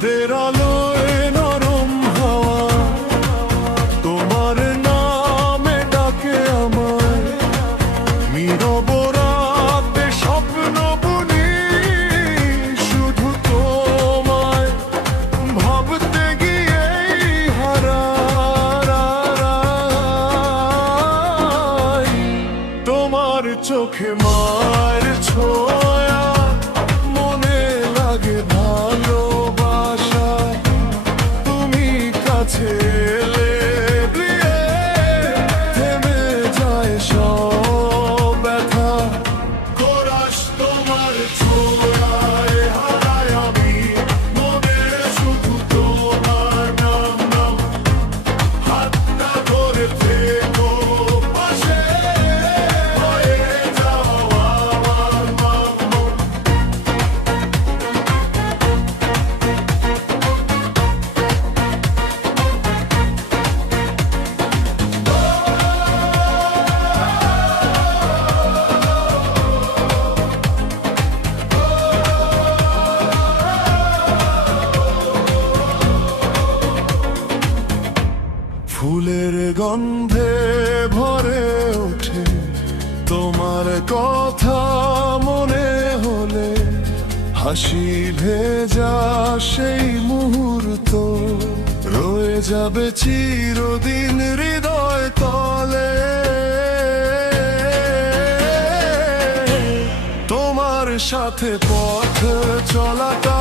চাঁদের আলোয় নরম হাওয়া তোমার নামে ডাকে আমায়। নীরব রাতে স্বপ্ন বুনি শুধু তোমায় ভাবতে গিয়েই হারাই। তোমার চোখে মায়ের ছোঁয়া মনে লাগে ভালোবাসা। তুমি কাছে এলে দিয়ে থেমে যায় সব ব্যথা। কোরাস তোমার ছোঁয়ায় হারাই আমি, মনে শুধু তোমার নাম নাম। হাতটা ধরে থেকো পাশে, হয়ে যাও আমার মামা। ফুলের গন্ধে ভরে ওঠে তোমার কথা মনে হলে। হাসি ভেজা সেই মুহূর্ত রয়ে যাবে চিরদিন হৃদয় তলে। তোমার সাথে পথ চলাটা